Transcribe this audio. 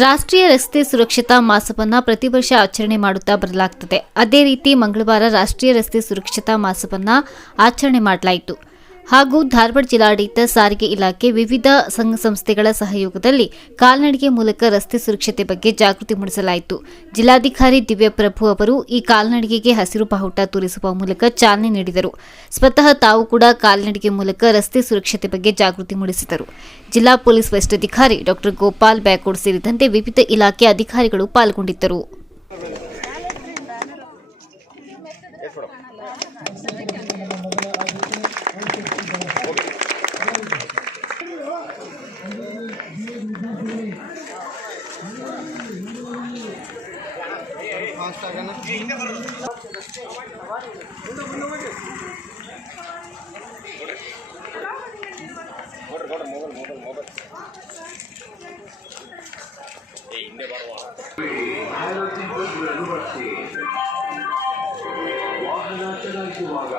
ರಾಷ್ಟ್ರೀಯ ರಸ್ತೆ ಸುರಕ್ಷತಾ ಮಾಸವನ್ನು ಪ್ರತಿ ವರ್ಷ ಆಚರಣೆ ಮಾಡುತ್ತಾ ಬರಲಾಗುತ್ತದೆ. ಅದೇ ರೀತಿ ಮಂಗಳವಾರ ರಾಷ್ಟ್ರೀಯ ರಸ್ತೆ ಸುರಕ್ಷತಾ ಮಾಸವನ್ನು ಆಚರಣೆ ಮಾಡಲಾಯಿತು. ಹಾಗೂ ಧಾರವಾಡ ಜಿಲ್ಲಾಡಳಿತ, ಸಾರಿಗೆ ಇಲಾಖೆ, ವಿವಿಧ ಸಂಘ ಸಂಸ್ಥೆಗಳ ಸಹಯೋಗದಲ್ಲಿ ಕಾಲ್ನಡಿಗೆ ಮೂಲಕ ರಸ್ತೆ ಸುರಕ್ಷತೆ ಬಗ್ಗೆ ಜಾಗೃತಿ ಮೂಡಿಸಲಾಯಿತು. ಜಿಲ್ಲಾಧಿಕಾರಿ ದಿವ್ಯಪ್ರಭು ಅವರು ಈ ಕಾಲ್ನಡಿಗೆಗೆ ಹಸಿರು ಬಾವುಟ ತೋರಿಸುವ ಮೂಲಕ ಚಾಲನೆ ನೀಡಿದರು. ಸ್ವತಃ ತಾವು ಕೂಡ ಕಾಲ್ನಡಿಗೆ ಮೂಲಕ ರಸ್ತೆ ಸುರಕ್ಷತೆ ಬಗ್ಗೆ ಜಾಗೃತಿ ಮೂಡಿಸಿದರು. ಜಿಲ್ಲಾ ಪೊಲೀಸ್ ವರಿಷ್ಠಾಧಿಕಾರಿ ಡಾ ಗೋಪಾಲ್ ಬ್ಯಾಕೋಡ್ ಸೇರಿದಂತೆ ವಿವಿಧ ಇಲಾಖೆ ಅಧಿಕಾರಿಗಳು ಪಾಲ್ಗೊಂಡಿದ್ದರು. ವಾಹನ ಚಲಾಯಿಸುವಾಗ